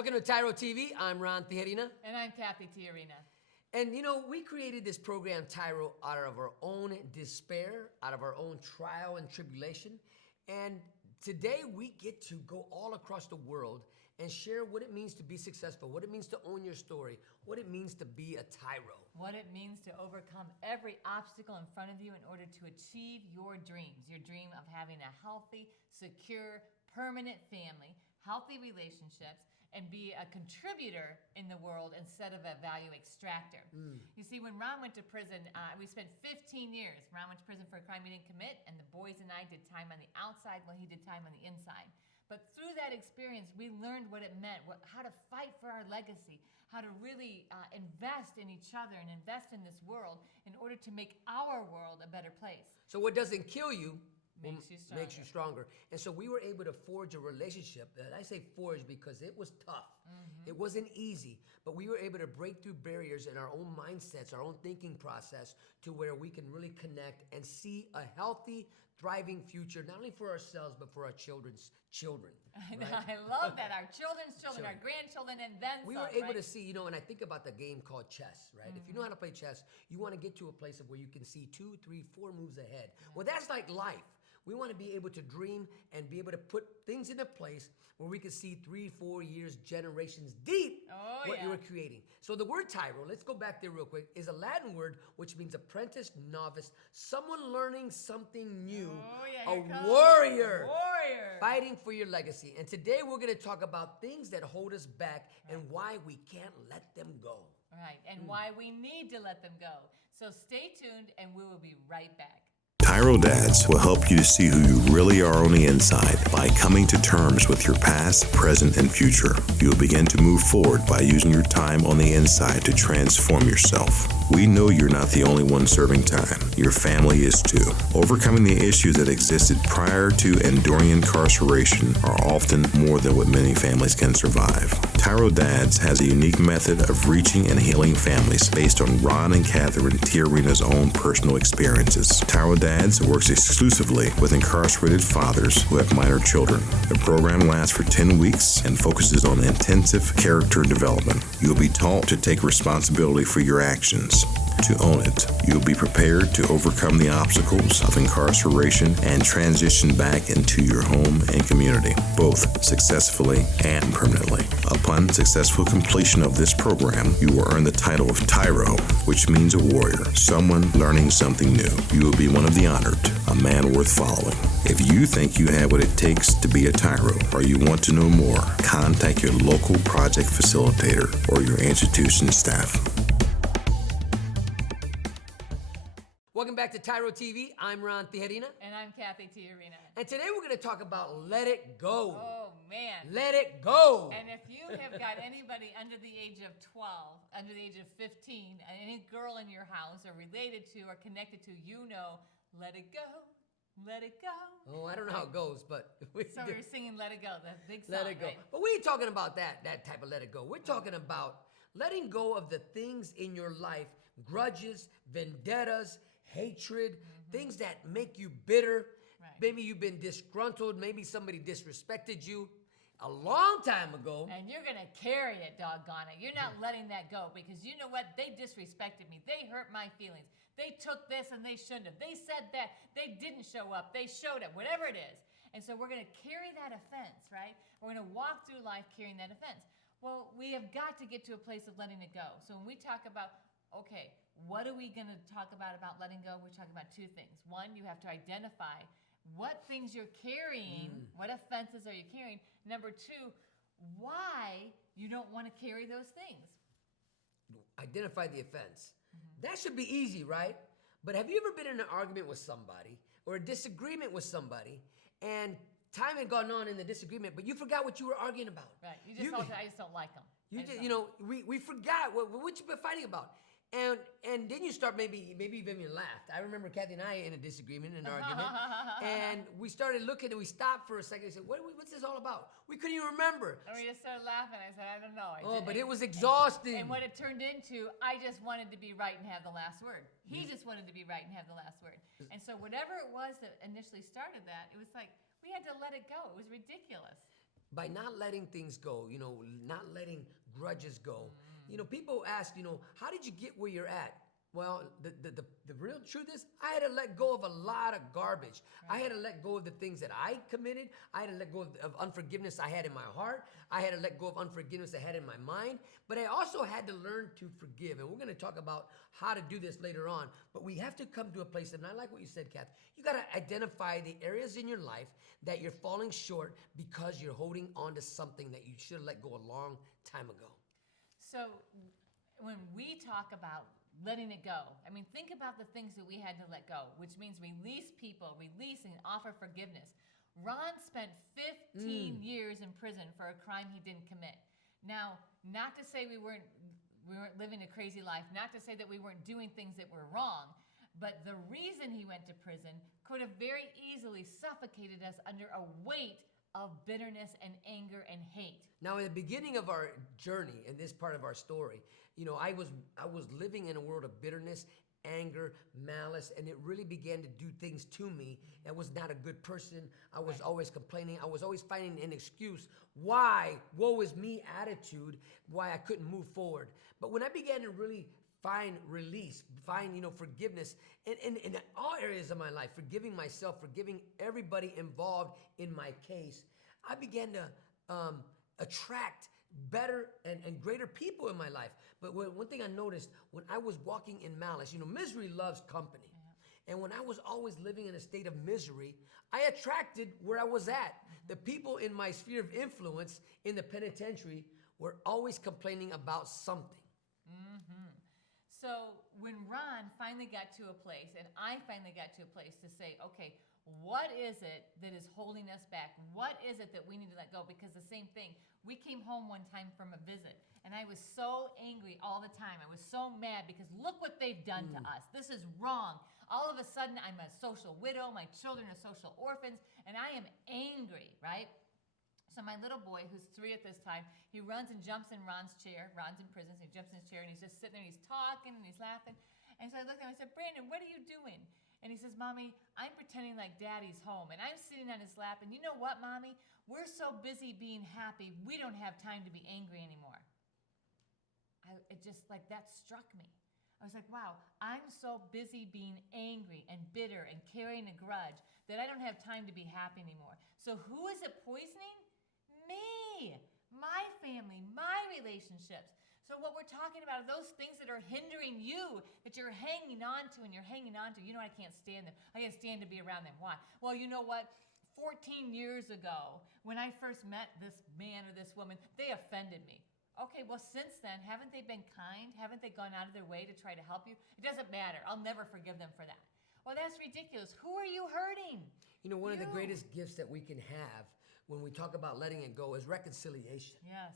Welcome to TYRO TV. I'm Ron Tijerina. And I'm Cathy Tijerina. And you know, we created this program, TYRO, out of our own despair, out of our own trial and tribulation. And today we get to go all across the world and share what it means to be successful, what it means to own your story, what it means to be a TYRO. What it means to overcome every obstacle in front of you in order to achieve your dreams. Your dream of having a healthy, secure, permanent family, healthy relationships, and be a contributor in the world instead of a value extractor. You see, when Ron went to prison, we spent 15 years. Ron went to prison for a crime he didn't commit, and the boys and I did time on the outside while he did time on the inside. But through that experience, we learned what it meant, how to fight for our legacy, how to really invest in each other and invest in this world in order to make our world a better place. So what doesn't kill you Makes you stronger. And so we were able to forge a relationship. And I say forge because it was tough. It wasn't easy, but we were able to break through barriers in our own mindsets, our own thinking process, to where we can really connect and see a healthy, thriving future, not only for ourselves, but for our children's children. Right? I love that. Our children's children, our grandchildren, and then we some, were able right? to see, you know, and I think about the game called chess, right? If you know how to play chess, you want to get to a place of where you can see 2, 3, 4 moves ahead. Well, that's like life. We want to be able to dream and be able to put things into place where we can see 3, 4 years, generations deep what you were creating. So the word TYRO, let's go back there real quick, is a Latin word which means apprentice, novice, someone learning something new, a warrior, fighting for your legacy. And today we're going to talk about things that hold us back and why we can't let them go. Right, and why we need to let them go. So stay tuned and we will be right back. TYRO Dads will help you to see who you really are on the inside by coming to terms with your past, present, and future. You'll begin to move forward by using your time on the inside to transform yourself. We know you're not the only one serving time. Your family is too. Overcoming the issues that existed prior to and during incarceration are often more than what many families can survive. TYRO Dads has a unique method of reaching and healing families based on Ron and Cathy Tijerina's own personal experiences. TYRO Dads works exclusively with incarcerated fathers who have minor children. The program lasts for 10 weeks and focuses on intensive character development. You'll be taught to take responsibility for your actions, to own it. You'll be prepared to overcome the obstacles of incarceration and transition back into your home and community, both successfully and permanently. Upon successful completion of this program, you will earn the title of TYRO, which means a warrior, someone learning something new. You will be one of the honored, a man worth following. If you think you have what it takes to be a TYRO, or you want to know more, contact your local project facilitator or your institution staff. Welcome back to TYRO TV. I'm Ron Tijerina. And I'm Cathy Tijerina. And today we're going to talk about let it go. Oh, man. Let it go. And if you have got anybody under the age of 12, under the age of 15, any girl in your house or related to or connected to, you know, let it go. Let it go. Oh, I don't know how it goes, but so we're singing Let It Go, the big song, let it go. right? But we ain't talking about that type of let it go. We're talking about letting go of the things in your life, grudges, vendettas, hatred, things that make you bitter. Right. Maybe you've been disgruntled. Maybe somebody disrespected you a long time ago. And you're going to carry it, doggone it. You're not letting that go because you know what? They disrespected me. They hurt my feelings. They took this and they shouldn't have. They said that. They didn't show up. They showed up, whatever it is. And so we're going to carry that offense, right? We're going to walk through life carrying that offense. Well, we have got to get to a place of letting it go. So when we talk about, okay, what are we going to talk about letting go? We're talking about two things. One, you have to identify what things you're carrying, what offenses are you carrying. Number two, why you don't want to carry those things. Identify the offense. That should be easy, right? But have you ever been in an argument with somebody or a disagreement with somebody and time had gone on in the disagreement, but you forgot what you were arguing about? Right. You just I just don't like them. We forgot what you've been fighting about. And then you start maybe you've even laughed. I remember Cathy and I in a disagreement, in an argument, and we started looking and we stopped for a second and said, what's this all about? We couldn't even remember. And we just started laughing. I said, I don't know. But it was exhausting. And what it turned into, I just wanted to be right and have the last word. He just wanted to be right and have the last word. And so whatever it was that initially started that, it was like, we had to let it go. It was ridiculous. by not letting things go, not letting grudges go. People ask, how did you get where you're at? Well, the real truth is I had to let go of a lot of garbage. I had to let go of the things that I committed. I had to let go of unforgiveness I had in my heart. I had to let go of unforgiveness I had in my mind. But I also had to learn to forgive. And we're going to talk about how to do this later on. But we have to come to a place, and I like what you said, Kath. You got to identify the areas in your life that you're falling short because you're holding on to something that you should have let go a long time ago. So when we talk about letting it go, think about the things that we had to let go, which means release people, release and offer forgiveness. Ron spent 15 years in prison for a crime he didn't commit. Now, not to say we weren't living a crazy life, not to say that we weren't doing things that were wrong, but the reason he went to prison could have very easily suffocated us under a weight of bitterness and anger and hate. Now, in the beginning of our journey, in this part of our story, I was living in a world of bitterness, anger, malice, and it really began to do things to me. I was not a good person. I was always complaining. I was always finding an excuse why, woe is me attitude, why I couldn't move forward. But when I began to really find release, find, forgiveness in all areas of my life, forgiving myself, forgiving everybody involved in my case, I began to attract better and greater people in my life. But one thing I noticed when I was walking in malice, misery loves company. Yeah. And when I was always living in a state of misery, I attracted where I was at. The people in my sphere of influence in the penitentiary were always complaining about something. So when Ron finally got to a place, and I finally got to a place to say, okay, what is it that is holding us back? What is it that we need to let go? Because the same thing, we came home one time from a visit, and I was so angry all the time. I was so mad because look what they've done to us. This is wrong. All of a sudden, I'm a social widow. My children are social orphans, and I am angry, right? So my little boy, who's 3 at this time, he runs and jumps in Ron's chair. Ron's in prison, so he jumps in his chair, and he's just sitting there, and he's talking, and he's laughing. And so I looked at him, and I said, Brandon, what are you doing? And he says, Mommy, I'm pretending like Daddy's home, and I'm sitting on his lap, and you know what, Mommy? We're so busy being happy, we don't have time to be angry anymore. It just, that struck me. I was like, wow, I'm so busy being angry and bitter and carrying a grudge that I don't have time to be happy anymore. So who is it poisoning? Me, my family, my relationships. So what we're talking about are those things that are hindering you, that you're hanging on to and you're hanging on to. I can't stand them. I can't stand to be around them. Why? Well, you know what? 14 years ago, when I first met this man or this woman, they offended me. Okay, well, since then, haven't they been kind? Haven't they gone out of their way to try to help you? It doesn't matter. I'll never forgive them for that. Well, that's ridiculous. Who are you hurting? One of the greatest gifts that we can have when we talk about letting it go is reconciliation. Yes.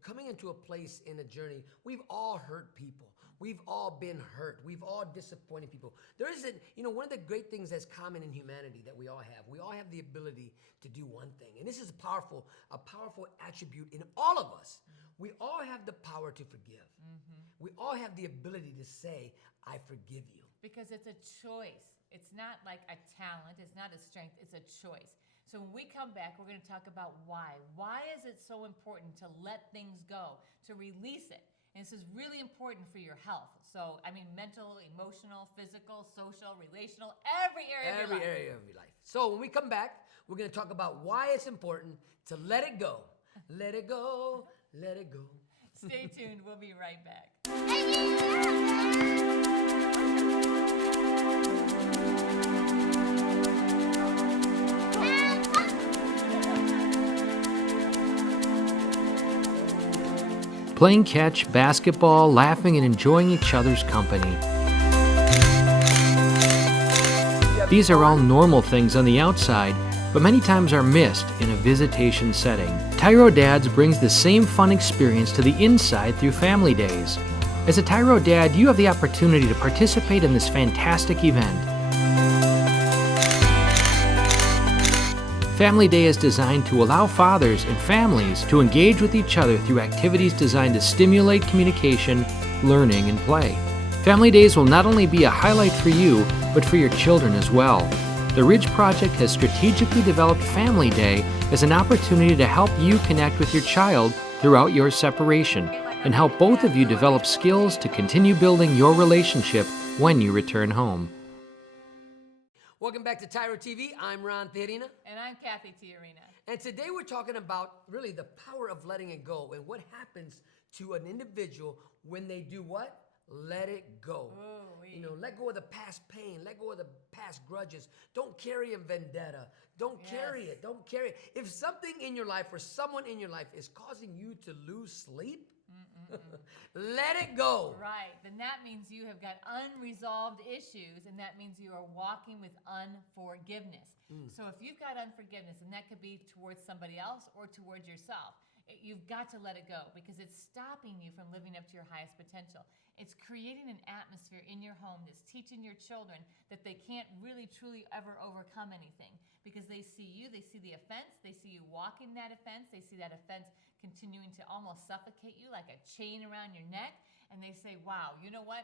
Coming into a place in a journey, we've all hurt people. We've all been hurt. We've all disappointed people. There isn't, one of the great things that's common in humanity that we all have the ability to do one thing. And this is a powerful attribute in all of us. We all have the power to forgive. We all have the ability to say, I forgive you. Because it's a choice. It's not like a talent. It's not a strength. It's a choice. So when we come back, we're going to talk about why. Why is it so important to let things go, to release it? And this is really important for your health. So, mental, emotional, physical, social, relational, every area of your life. Every area of your life. So when we come back, we're going to talk about why it's important to let it go. Let it go. Let it go. Stay tuned. We'll be right back. Playing catch, basketball, laughing, and enjoying each other's company. These are all normal things on the outside, but many times are missed in a visitation setting. TYRO Dads brings the same fun experience to the inside through Family Days. As a TYRO Dad, you have the opportunity to participate in this fantastic event. Family Day is designed to allow fathers and families to engage with each other through activities designed to stimulate communication, learning, and play. Family Days will not only be a highlight for you, but for your children as well. The Ridge Project has strategically developed Family Day as an opportunity to help you connect with your child throughout your separation and help both of you develop skills to continue building your relationship when you return home. Welcome back to TYRO TV. I'm Ron Tijerina. And I'm Cathy Tijerina. And today we're talking about really the power of letting it go and what happens to an individual when they do what? Let it go. Ooh-wee. You know, let go of the past pain. Let go of the past grudges. Don't carry a vendetta. Don't carry it. Don't carry it. If something in your life or someone in your life is causing you to lose sleep, let it go. Right. Then that means you have got unresolved issues, and that means you are walking with unforgiveness. So if you've got unforgiveness, and that could be towards somebody else or towards yourself, you've got to let it go because it's stopping you from living up to your highest potential. It's creating an atmosphere in your home that's teaching your children that they can't really, truly ever overcome anything because they see you, they see the offense, they see you walking that offense, they see that offense continuing to almost suffocate you like a chain around your neck, and they say, wow, you know what?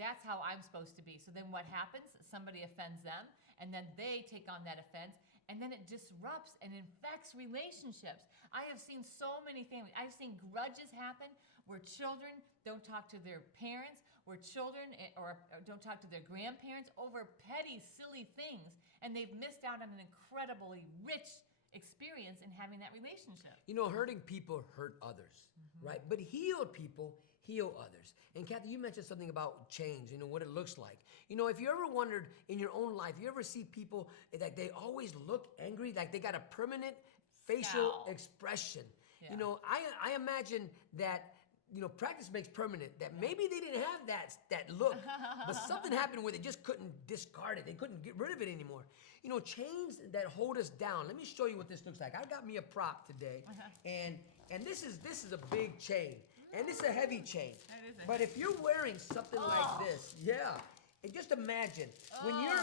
That's how I'm supposed to be. So then what happens? Somebody offends them, and then they take on that offense, and then it disrupts and infects relationships. I have seen so many families. I've seen grudges happen where children don't talk to their parents, where children or don't talk to their grandparents over petty, silly things, and they've missed out on an incredibly rich experience in having that relationship. You know, hurting people hurt others, right? But healed people heal others. And Cathy, you mentioned something about change, you know, what it looks like. You know, if you ever wondered in your own life, you ever see people that they always look angry, like they got a permanent facial expression. Yeah. You know, I imagine that, you know, practice makes permanent, that maybe they didn't have that look, but something happened where they just couldn't discard it. They couldn't get rid of it anymore. You know, chains that hold us down. Let me show you what this looks like. I got me a prop today, and this is a big chain, and this is a heavy chain. But if you're wearing something like this, and just imagine when you're,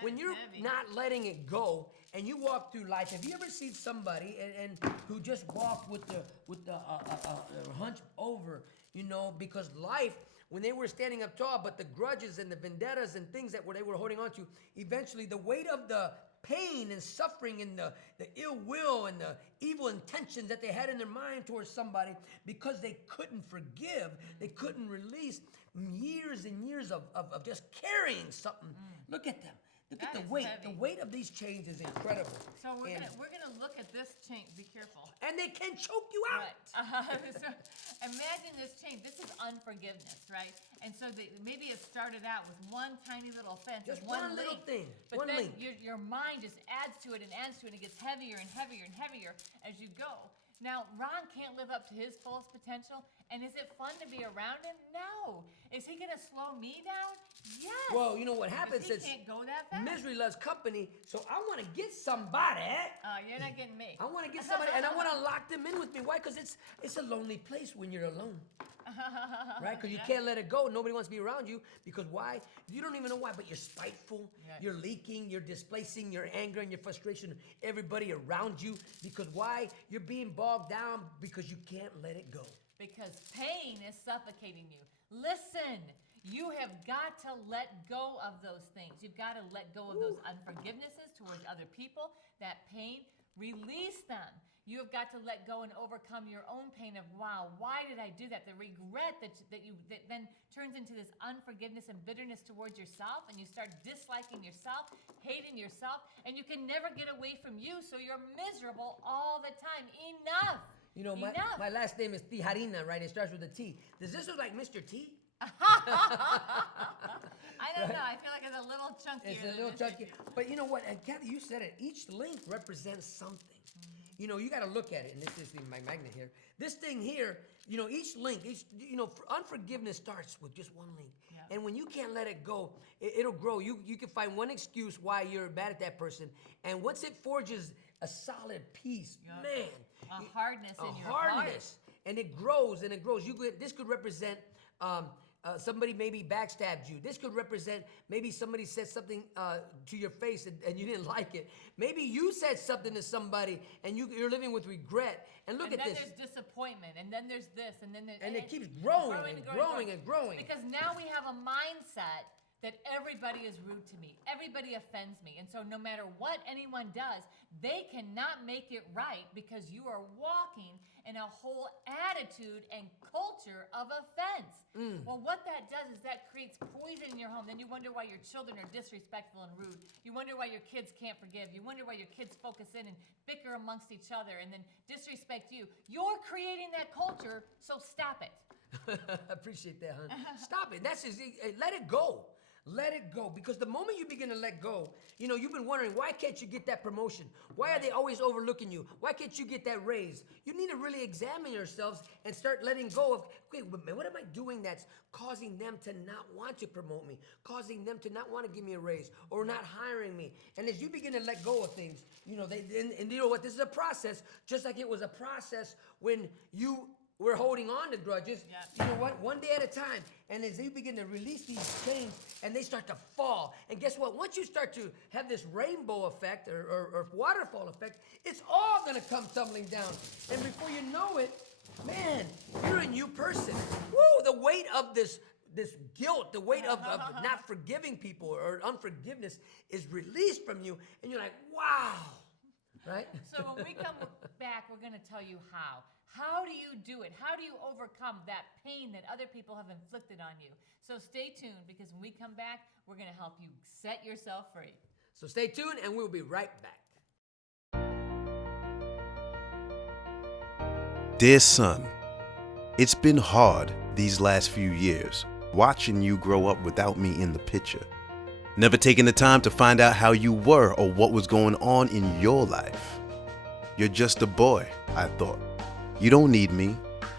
when you're heavy. not letting it go, and you walk through life. Have you ever seen somebody and who just walked with the hunch over, you know, because life, when they were standing up tall, but the grudges and the vendettas and things that they were holding on to, eventually the weight of the pain and suffering and the ill will and the evil intentions that they had in their mind towards somebody, because they couldn't forgive, they couldn't release, years and years of just carrying something. Look at them. Look at the weight. Heavy. The weight of these chains is incredible. So we're gonna look at this chain. Be careful. And they can choke you out. Right. So imagine this chain. This is unforgiveness, right? And so maybe it started out with one tiny little offense, Just one little link. thing. But One then link. your mind just adds to it and adds to it, and it gets heavier and heavier and heavier as you go. Now, Ron can't live up to his fullest potential, and is it fun to be around him? No. Is he going to slow me down? Yes. Well, you know what happens Because is he can't go that fast. misery loves company, so I want to get somebody. You're not getting me. I want to get somebody, and I want to lock them in with me. Why? Because it's a lonely place when you're alone. Right? Because you can't let it go. Nobody wants to be around you. Because why? You don't even know why, but you're spiteful. Right. You're leaking. You're displacing your anger and your frustration everybody around you. Because why? You're being bogged down because you can't let it go. Because pain is suffocating you. Listen, you have got to let go of those things. You've got to let go of those unforgivenesses towards other people. That pain, release them. You have got to let go and overcome your own pain of, wow, why did I do that? The regret that then turns into this unforgiveness and bitterness towards yourself, and you start disliking yourself, hating yourself, and you can never get away from you, so you're miserable all the time. Enough. You know, my last name is Tijerina, right? It starts with a T. Does this look like Mr. T? I don't know. I feel like it's a little chunkier. It's a little chunky. But you know what? And Cathy, you said it. Each link represents something. You know, you got to look at it. And this is my magnet here. This thing here, you know, each link, unforgiveness starts with just one link. Yeah. And when you can't let it go, it'll grow. You can find one excuse why you're mad at that person. And once it forges a solid piece, man. A hardness in your hardness. heart. And it grows and it grows. This could represent somebody maybe backstabbed you. This could represent maybe somebody said something to your face and you didn't like it. Maybe you said something to somebody and you're living with regret. And look at this. And then there's disappointment, and then there's this, and then there's... And it keeps growing and growing and growing. Because now we have a mindset that everybody is rude to me, everybody offends me, and so no matter what anyone does, they cannot make it right because you are walking in a whole attitude and culture of offense. Well, what that does is that creates poison in your home. Then you wonder why your children are disrespectful and rude. You wonder why your kids can't forgive. You wonder why your kids focus in and bicker amongst each other and then disrespect you. You're creating that culture, so stop it. I appreciate that, hon. Stop it. That's just, let it go. Let it go. Because the moment you begin to let go, you've been wondering, why can't you get that promotion? Why are they always overlooking you? Why can't you get that raise? You need to really examine yourselves and start letting go of, wait, what am I doing that's causing them to not want to promote me, causing them to not want to give me a raise or not hiring me? And as you begin to let go of things, and you know what? This is a process, just like it was a process when we're holding on to grudges. Yep. You know what? One day at a time. And as you begin to release these chains and they start to fall. And guess what? Once you start to have this rainbow effect or waterfall effect, it's all going to come tumbling down. And before you know it, man, you're a new person. Woo! The weight of this guilt, the weight of not forgiving people or unforgiveness is released from you. And you're like, wow. Right? So when we come back, we're going to tell you how. How do you do it? How do you overcome that pain that other people have inflicted on you? So stay tuned, because when we come back, we're going to help you set yourself free. So stay tuned and we'll be right back. Dear son, it's been hard these last few years watching you grow up without me in the picture. Never taking the time to find out how you were or what was going on in your life. You're just a boy, I thought. You don't need me.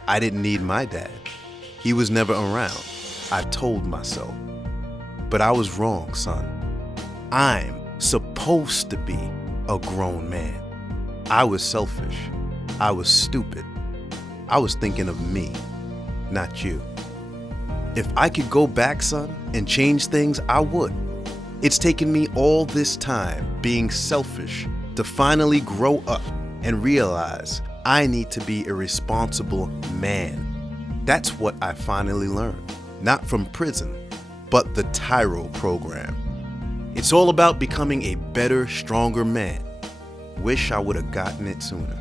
I didn't need my dad. He was never around, I told myself. But I was wrong, son. I'm supposed to be a grown man. I was selfish. I was stupid. I was thinking of me, not you. If I could go back, son, and change things, I would. It's taken me all this time being selfish to finally grow up and realize I need to be a responsible man. That's what I finally learned, not from prison, but the TYRO program. It's all about becoming a better, stronger man. Wish I would have gotten it sooner.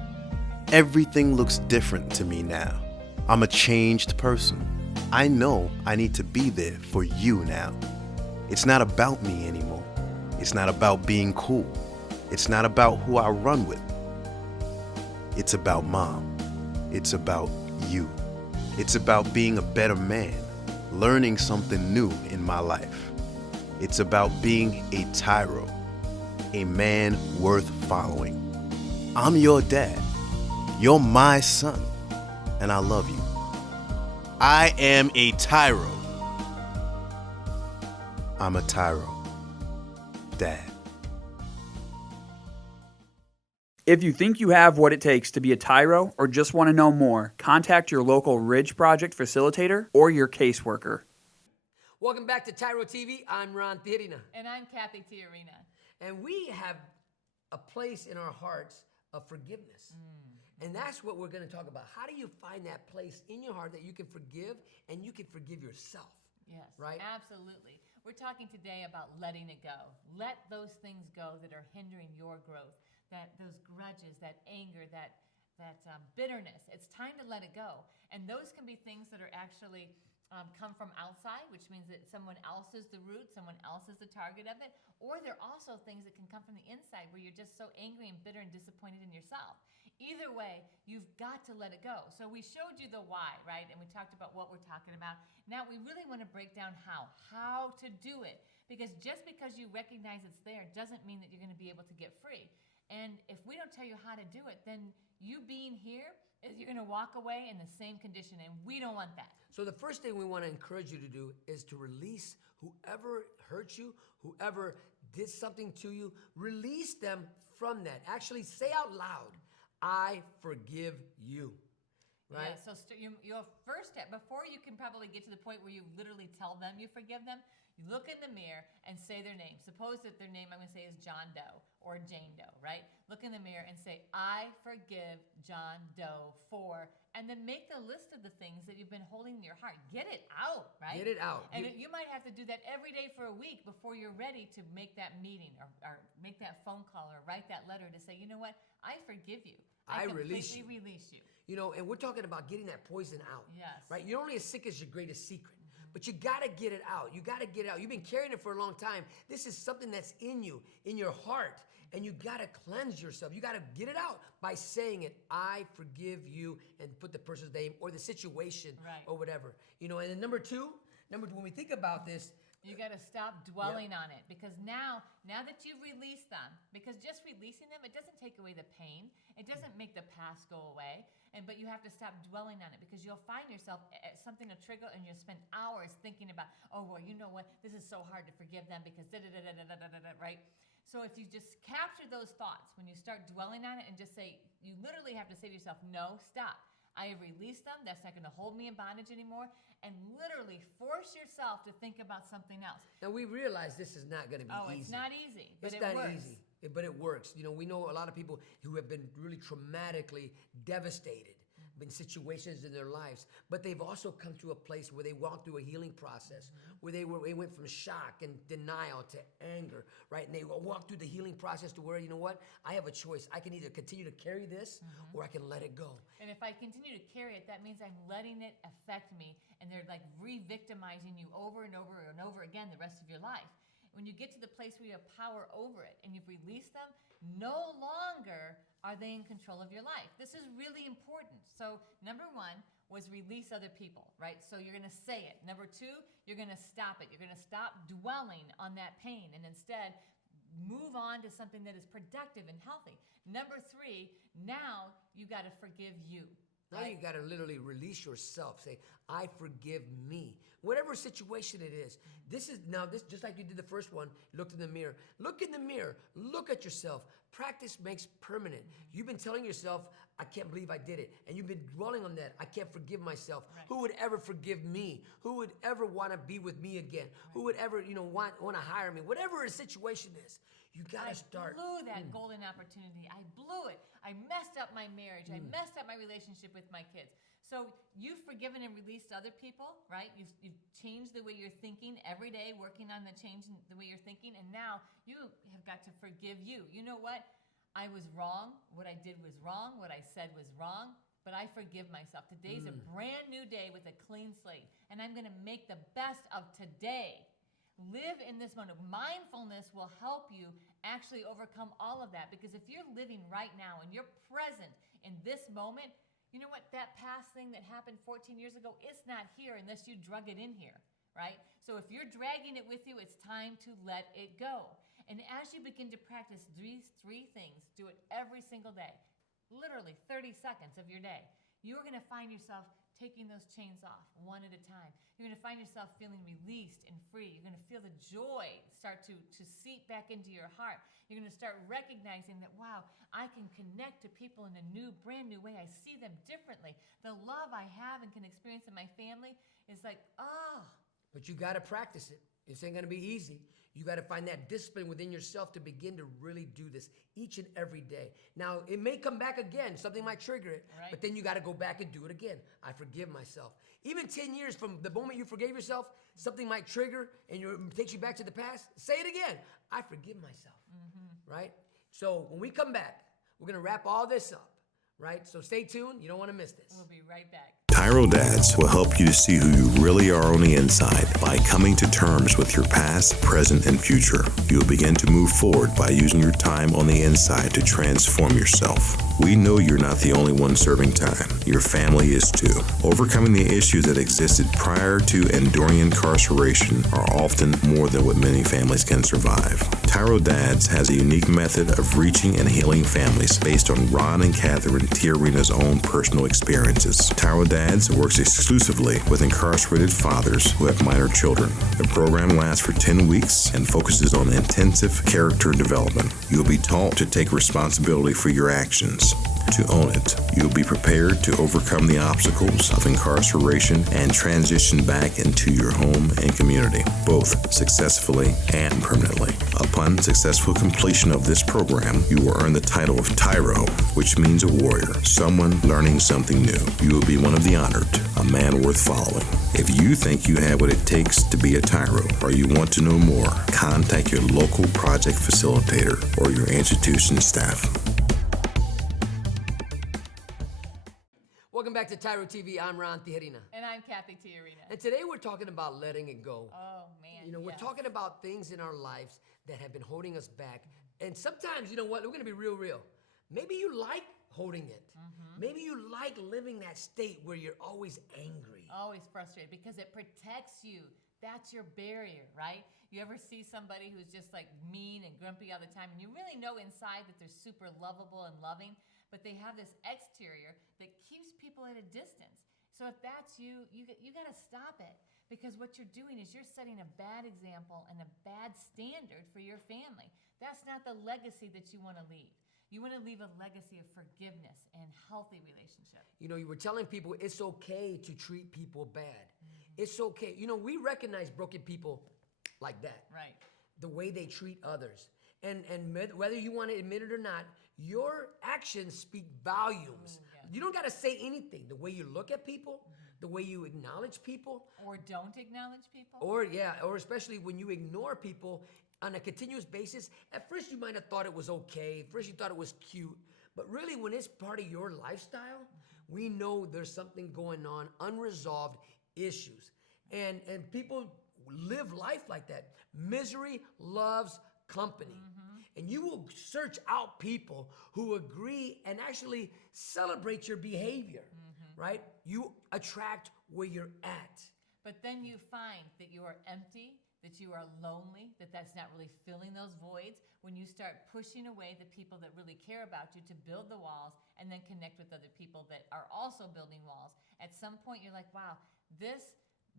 Everything looks different to me now. I'm a changed person. I know I need to be there for you now. It's not about me anymore. It's not about being cool. It's not about who I run with. It's about Mom. It's about you. It's about being a better man, learning something new in my life. It's about being a TYRO, a man worth following. I'm your dad. You're my son, and I love you. I am a TYRO. I'm a TYRO. Dad. If you think you have what it takes to be a TYRO or just want to know more, contact your local Ridge Project facilitator or your caseworker. Welcome back to TYRO TV. I'm Ron Tijerina. And I'm Cathy Tijerina. And we have a place in our hearts of forgiveness. And that's what we're going to talk about. How do you find that place in your heart that you can forgive and you can forgive yourself? Yes, right? Absolutely. We're talking today about letting it go. Let those things go that are hindering your growth. Those grudges, that anger, that bitterness. It's time to let it go. And those can be things that are actually come from outside, which means that someone else is the root, someone else is the target of it. Or they're also things that can come from the inside where you're just so angry and bitter and disappointed in yourself. Either way, you've got to let it go. So we showed you the why, right? And we talked about what we're talking about. Now we really want to break down how to do it. Because just because you recognize it's there doesn't mean that you're going to be able to get free. And if we don't tell you how to do it, then you being here, you're going to walk away in the same condition, and we don't want that. So the first thing we want to encourage you to do is to release whoever hurt you, whoever did something to you, release them from that. Actually say out loud, I forgive you. right? Yeah, so your first step, before you can probably get to the point where you literally tell them you forgive them, you look in the mirror and say their name. Suppose that their name I'm going to say is John Doe or Jane Doe, right? Look in the mirror and say, I forgive John Doe for, and then make the list of the things that you've been holding in your heart. Get it out, right? Get it out. And you might have to do that every day for a week before you're ready to make that meeting or make that phone call or write that letter to say, you know what? I forgive you. I completely release you. You know, and we're talking about getting that poison out. Yes. Right? You're only as sick as your greatest secret. But you got to get it out. You got to get it out. You've been carrying it for a long time. This is something that's in you, in your heart. And you got to cleanse yourself. You got to get it out by saying it. I forgive you, and put the person's name or the situation or whatever. You know, and then number two, when we think about this, you got to stop dwelling on it, because now that you've released them, because just releasing them, it doesn't take away the pain. It doesn't make the past go away. But you have to stop dwelling on it, because you'll find yourself at something to trigger and you'll spend hours thinking about, oh, well, you know what? This is so hard to forgive them because da-da-da-da-da-da-da, right? So if you just capture those thoughts, when you start dwelling on it and just say, you literally have to say to yourself, no, stop. I have released them. That's not going to hold me in bondage anymore. And literally force yourself to think about something else. Now, we realize this is not going to be easy. It's not easy, but it's it not works. easy, but it works. You know, we know a lot of people who have been really traumatically devastated in situations in their lives, but they've also come to a place where they walked through a healing process, where they went from shock and denial to anger, right? And they walked through the healing process to where, you know what? I have a choice. I can either continue to carry this or I can let it go. And if I continue to carry it, that means I'm letting it affect me, and they're like re-victimizing you over and over and over again the rest of your life. When you get to the place where you have power over it and you've released them, no longer are they in control of your life. This is really important. So number one was release other people, right? So you're going to say it. Number two, you're going to stop it. You're going to stop dwelling on that pain and instead move on to something that is productive and healthy. Number three, now you got to forgive you. Now you got to literally release yourself. Say, I forgive me. Whatever situation it is. This just like you did the first one, looked in the mirror. Look in the mirror. Look at yourself. Practice makes permanent. You've been telling yourself, I can't believe I did it. And you've been dwelling on that. I can't forgive myself. Right. Who would ever forgive me? Who would ever want to be with me again? Right. Who would ever, want to hire me? Whatever the situation is, you got to start. I blew that golden opportunity. I blew it. I messed up my marriage. I messed up my relationship with my kids. So you've forgiven and released other people, right? You've changed the way you're thinking every day, working on the change in the way you're thinking, and now you have got to forgive you. You know what? I was wrong. What I did was wrong. What I said was wrong. But I forgive myself. Today's a brand new day with a clean slate, and I'm going to make the best of today. Live in this moment. Mindfulness will help you actually overcome all of that, because if you're living right now and you're present in this moment, you know what? That past thing that happened 14 years ago, it's not here unless you drug it in here, right? So if you're dragging it with you, it's time to let it go. And as you begin to practice these three things, do it every single day, literally 30 seconds of your day, you're going to find yourself taking those chains off one at a time. You're going to find yourself feeling released and free. You're going to feel the joy start to seep back into your heart. You're going to start recognizing that, wow, I can connect to people in a brand new way. I see them differently. The love I have and can experience in my family is like, But you got to practice it. This ain't going to be easy. You got to find that discipline within yourself to begin to really do this each and every day. Now, it may come back again. Something might trigger it. Right. But then you got to go back and do it again. I forgive myself. Even 10 years from the moment you forgave yourself, something might trigger and it takes you back to the past. Say it again. I forgive myself. Right? So when we come back, we're going to wrap all this up. Right? So stay tuned. You don't want to miss this. We'll be right back. TYRO Dads will help you to see who you really are on the inside by coming to terms with your past, present, and future. You'll begin to move forward by using your time on the inside to transform yourself. We know you're not the only one serving time. Your family is too. Overcoming the issues that existed prior to and during incarceration are often more than what many families can survive. TYRO Dads has a unique method of reaching and healing families based on Ron and Cathy Tijerina's own personal experiences. TYRO Dads works exclusively with incarcerated fathers who have minor children. The program lasts for 10 weeks and focuses on intensive character development. You'll be taught to take responsibility for your actions, to own it. You'll be prepared to overcome the obstacles of incarceration and transition back into your home and community, both successfully and permanently. Upon successful completion of this program, you will earn the title of TYRO, which means a warrior, someone learning something new. You will be one of the honored, a man worth following. If you think you have what it takes to be a TYRO, or you want to know more, contact your local project facilitator or your institution staff. Welcome back to TYRO TV. I'm Ron Tijerina. And I'm Cathy Tijerina. And today we're talking about letting it go. Oh, man. You know, we're talking about things in our lives that have been holding us back. And sometimes, you know what, we're going to be real. Maybe you like holding it. Maybe you like living that state where you're always angry. Always frustrated because it protects you. That's your barrier, right? You ever see somebody who's just like mean and grumpy all the time, and you really know inside that they're super lovable and loving, but they have this exterior that keeps people at a distance. So if that's you, you got to stop it, because what you're doing is you're setting a bad example and a bad standard for your family. That's not the legacy that you want to leave. You want to leave a legacy of forgiveness and healthy relationship. You know, you were telling people it's okay to treat people bad. It's okay. You know, we recognize broken people like that. Right. The way they treat others. And whether you want to admit it or not, your actions speak volumes. You don't got to say anything. The way you look at people, the way you acknowledge people. Or don't acknowledge people. Or especially when you ignore people on a continuous basis. At first you might have thought it was okay. At first you thought it was cute. But really when it's part of your lifestyle, we know there's something going on, unresolved issues. And people live life like that. Misery loves company. And you will search out people who agree and actually celebrate your behavior, right? You attract where you're at. But then you find that you are empty, that you are lonely, that that's not really filling those voids when you start pushing away the people that really care about you to build the walls and then connect with other people that are also building walls. At some point you're like, wow, this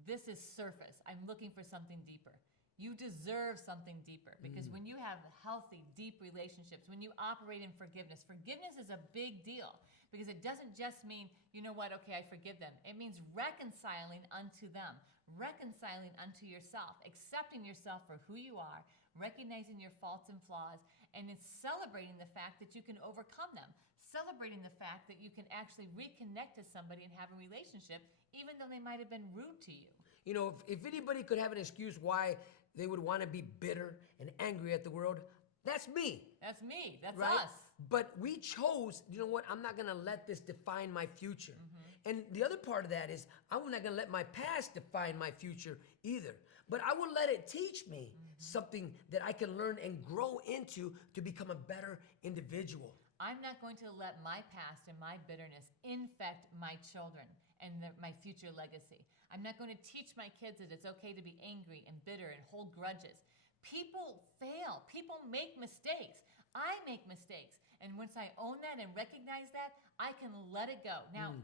is surface. I'm looking for something deeper. You deserve something deeper, because when you have healthy, deep relationships, when you operate in forgiveness is a big deal, because it doesn't just mean, you know what, okay, I forgive them. It means reconciling unto them, reconciling unto yourself, accepting yourself for who you are, recognizing your faults and flaws, and it's celebrating the fact that you can overcome them, celebrating the fact that you can actually reconnect to somebody and have a relationship, even though they might have been rude to you. You know, if anybody could have an excuse why they would want to be bitter and angry at the world, that's me. That's me. That's right? us. But we chose, you know what, I'm not going to let this define my future. And the other part of that is I'm not going to let my past define my future either. But I will let it teach me something that I can learn and grow into to become a better individual. I'm not going to let my past and my bitterness infect my children and my future legacy. I'm not going to teach my kids that it's okay to be angry and bitter and hold grudges. People fail. People make mistakes. I make mistakes. And once I own that and recognize that, I can let it go. Now,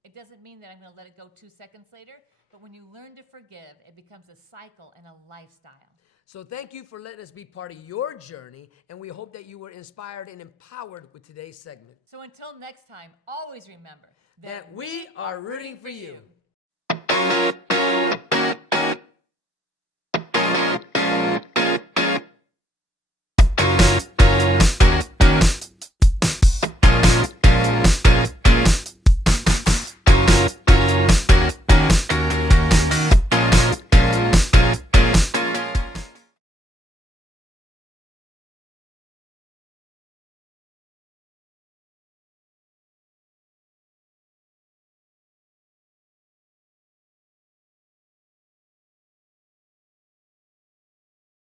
it doesn't mean that I'm going to let it go 2 seconds later, but when you learn to forgive, it becomes a cycle and a lifestyle. So thank you for letting us be part of your journey, and we hope that you were inspired and empowered with today's segment. So until next time, always remember that we are rooting for you.